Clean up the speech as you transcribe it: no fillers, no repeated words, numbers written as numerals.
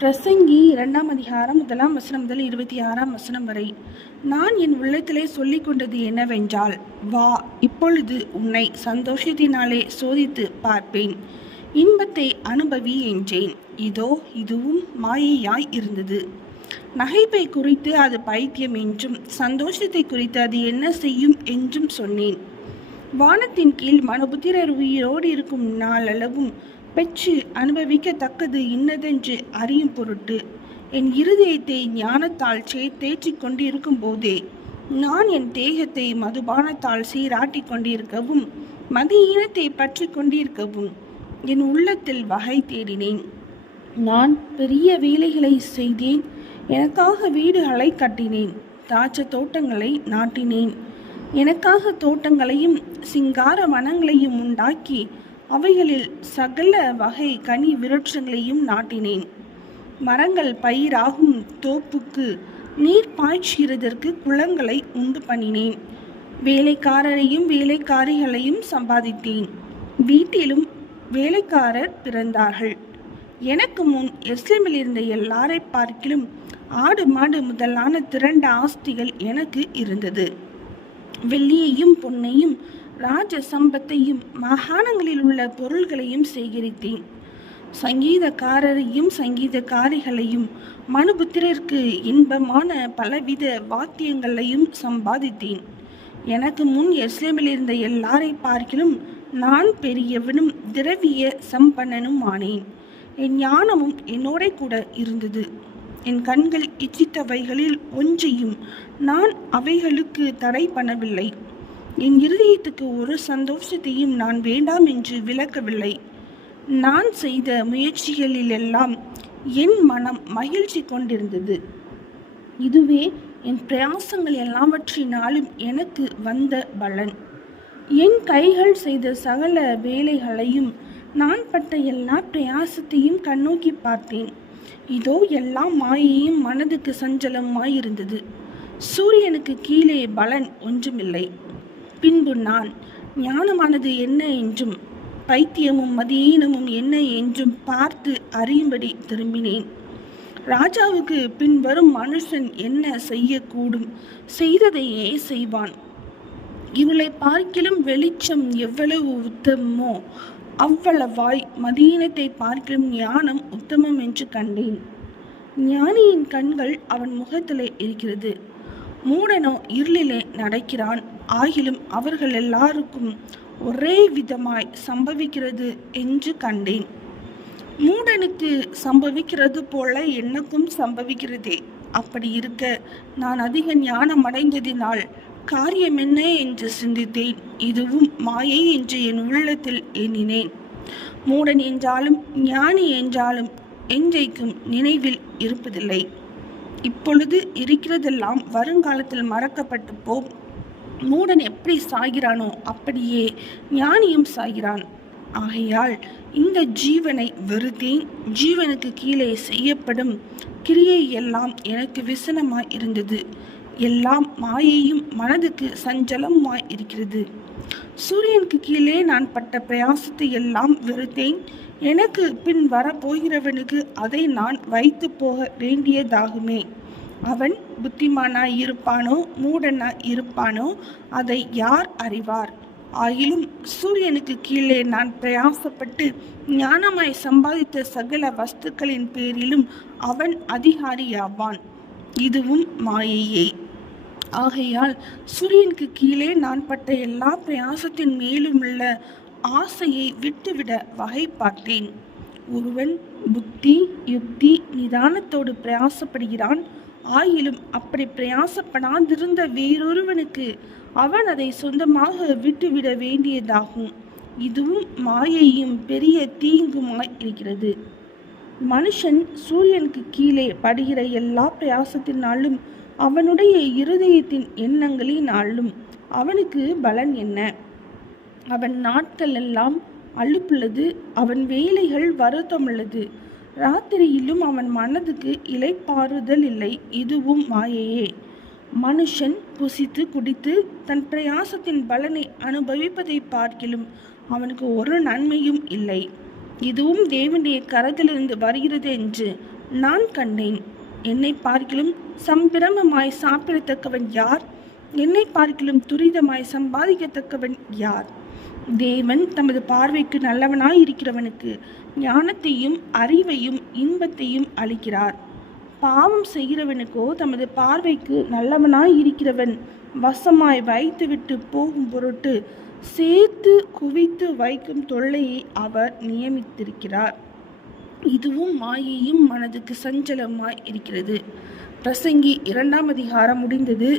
பிரசங்கி 2ஆம் அதிகாரம் 1ஆம் வசனம் முதல் 26ஆம் வசனம் வரை. நான் என் உள்ளத்திலே சொல்லிக் கொண்டது என்னவென்றால், வா, இப்பொழுது உன்னை சந்தோஷத்தினாலே சோதித்து பார்ப்பேன், இன்பத்தை அனுபவி என்றேன். இதோ இதுவும் மாயையாய் இருந்தது. நகைப்பை குறித்து அது பைத்தியம் என்றும், சந்தோஷத்தை குறித்து அது என்ன செய்யும் என்றும் சொன்னேன். வானத்தின் கீழ் மனுபுத்திரர் உயிரோடு இருக்கும் நாளளவும் பெற்று அனுபவிக்கத்தக்கது இன்னதென்று அறியும் பொருட்டு என் இருதயத்தை ஞானத்தால் தேற்றிக் கொண்டிருக்கும் போதே நான் என் தேகத்தை மதுபானத்தால் சீராட்டி கொண்டிருக்கவும் மதியீனத்தை பற்றி கொண்டிருக்கவும் என் உள்ளத்தில் வகை தேடினேன். நான் பெரிய வேலைகளை செய்தேன். எனக்காக வீடுகளை கட்டினேன், திராட்சை தோட்டங்களை நாட்டினேன். எனக்காக தோட்டங்களையும் சிங்கார வனங்களையும் உண்டாக்கி அவைகளில் சகல வகை கனி விருட்சங்களையும் நாட்டினேன். மரங்கள் பயிராகும் தோப்புக்கு நீர் பாய்ச்சுகிறதற்கு குளங்களை உண்டு பண்ணினேன். வேலைக்காரரையும் வேலைக்காரிகளையும் சம்பாதித்தேன். வீட்டிலும் வேலைக்காரர் பிறந்தார்கள். எனக்கு முன் எருசலேமில் இருந்த எல்லாரை பார்க்கிலும் ஆடு மாடு முதலான திரண்ட ஆஸ்திகள் எனக்கு இருந்தது. வெள்ளியையும் பொன்னையும் ராஜ சம்பத்தையும் மாகாணங்களில் உள்ள பொருள்களையும் சேகரித்தேன். சங்கீதக்காரரையும் சங்கீதக்காரிகளையும் மனுபுத்திரருக்கு இன்பமான பலவித வாத்தியங்களையும் சம்பாதித்தேன். எனக்கு முன் எருசலேமில் இருந்த எல்லாரை பார்க்கிலும் நான் பெரியவனும் திரவிய சம்பன்னனும் ஆனேன். என் ஞானமும் என்னோட கூட இருந்தது. என் கண்கள் இச்சித்தவைகளில் ஒன்றையும் நான் அவைகளுக்கு தடை பண்ணவில்லை. என் இருதயத்துக்கு ஒரு சந்தோஷத்தையும் நான் வேண்டாம் என்று விலக்கவில்லை. நான் செய்த முயற்சிகளிலெல்லாம் என் மனம் மகிழ்ச்சி கொண்டிருந்தது. இதுவே என் பிரயாசங்கள் எல்லாவற்றினாலும் எனக்கு வந்த பலன். என் கைகள் செய்த சகல வேலைகளையும் நான் பட்ட எல்லா பிரயாசத்தையும் கண்ணோக்கி பார்த்தேன். இதோ எல்லாம் மாயையும் மனதுக்கு சஞ்சலமாயிருந்தது. சூரியனுக்கு கீழே பலன் ஒன்றுமில்லை. பின்பு நான் ஞானமானது என்ன என்றும் பைத்தியமும் மதியீனமும் என்ன என்றும் பார்த்து அறியும்படி திரும்பினேன். ராஜாவுக்கு பின்வரும் மனுஷன் என்ன செய்யக்கூடும், செய்ததையே செய்வான். இவளை பார்க்கிலும் வெளிச்சம் எவ்வளவு உத்தமோ அவ்வளவாய் மதியீனத்தை பார்க்கிலும் ஞானம் உத்தமம் என்று கண்டேன். ஞானியின் கண்கள் அவன் முகத்திலே இருக்கிறது, மூடனோ இருளிலே நடக்கிறான். ஆகிலும் அவர்கள் எல்லாருக்கும் ஒரே விதமாய் சம்பவிக்கிறது என்று கண்டேன். மூடனுக்கு சம்பவிக்கிறது போல எனக்கும் சம்பவிக்கிறதே. அப்படி இருக்க நான் அதிக ஞானம் அடைந்ததினால் காரியம் என்ன என்று சிந்தித்தேன். இதுவும் மாயை என்று என் உள்ளத்தில் எண்ணினேன். மூடன் என்றாலும் ஞானி என்றாலும் என்றைக்கும் நினைவில் இருப்பதில்லை. இப்பொழுது இருக்கிறதெல்லாம் வருங்காலத்தில் மறக்கப்பட்டு போம். மூடன் எப்படி சாகிறானோ அப்படியே ஞானியும் சாகிறான். ஆகையால் இந்த ஜீவனை வெறுத்தேன். ஜீவனுக்கு கீழே செய்யப்படும் கிரியை எல்லாம் எனக்கு விசனமாய் இருந்தது. எல்லாம் மாயையும் மனதுக்கு சஞ்சலமாய் இருக்கிறது. சூரியனுக்கு கீழே நான் பட்ட பிரயாசத்தை எல்லாம் வெறுத்தேன். எனக்கு பின் வரப்போகிறவனுக்கு அதை நான் வைத்து போக வேண்டியதாகுமே. அவன் புத்திமானாய் இருப்பானோ மூடனாய் இருப்பானோ அதை யார் அறிவார்? ஆயிலும் சூரியனுக்கு கீழே நான் பிரயாசப்பட்டு ஞானமாய் சம்பாதித்த சகல வஸ்துக்களின் பேரிலும் அவன் அதிகாரியாவான். இதுவும் மாயையே. ஆகையால் சூரியனுக்கு கீழே நான் பட்ட எல்லா பிரயாசத்தின் மேலுமுள்ள ஆசையை விட்டுவிட வகை பார்த்தேன். ஒருவன் புத்தி யுக்தி நிதானத்தோடு பிரயாசப்படுகிறான். ஆயிலும் அப்படி பிரயாசப்படாதிருந்த வேறொருவனுக்கு அவன் அதை சொந்தமாக விட்டுவிட வேண்டியதாகும். இதுவும் மாயையும் பெரிய தீங்குமாய் இருக்கிறது. மனுஷன் சூரியனுக்கு கீழே படுகிற எல்லா பிரயாசத்தினாலும் அவனுடைய இருதயத்தின் எண்ணங்களினாலும் அவனுக்கு பலன் என்ன? அவன் நாட்கள் எல்லாம் அலுப்புள்ளது, அவன் வேலைகள் வருத்தமுள்ளது. ராத்திரியிலும் அவன் மனதுக்கு இளைப்பாறுதல் இல்லை. இதுவும் மாயையே. மனுஷன் புசித்து குடித்து தன் பிரயாசத்தின் பலனை அனுபவிப்பதை பார்க்கிலும் அவனுக்கு ஒரு நன்மையும் இல்லை. இதுவும் தேவனுடைய கரத்திலிருந்து வருகிறது என்று நான் கண்டேன். என்னை பார்க்கிலும் சம்பிரமமாய் சாப்பிடத்தக்கவன் யார்? என்னை பார்க்கிலும் துரிதமாய் சம்பாதிக்கத்தக்கவன் யார்? தேவன் தமது பார்வைக்கு நல்லவனாய் இருக்கிறவனுக்கு ஞானத்தையும் அறிவையும் இன்பத்தையும் அளிக்கிறார். பாவம் செய்கிறவனுக்கோ தமது பார்வைக்கு நல்லவனாய் இருக்கிறவன் வசமாய் வைத்துவிட்டு போகும் பொருட்டு சேர்த்து குவித்து வைக்கும் தொல்லையை அவர் நியமித்திருக்கிறார். இதுவும் மாயையும் மனதுக்கு சஞ்சலமாய் இருக்கிறது. பிரசங்கி 2 அதிகாரம் முடிந்தது.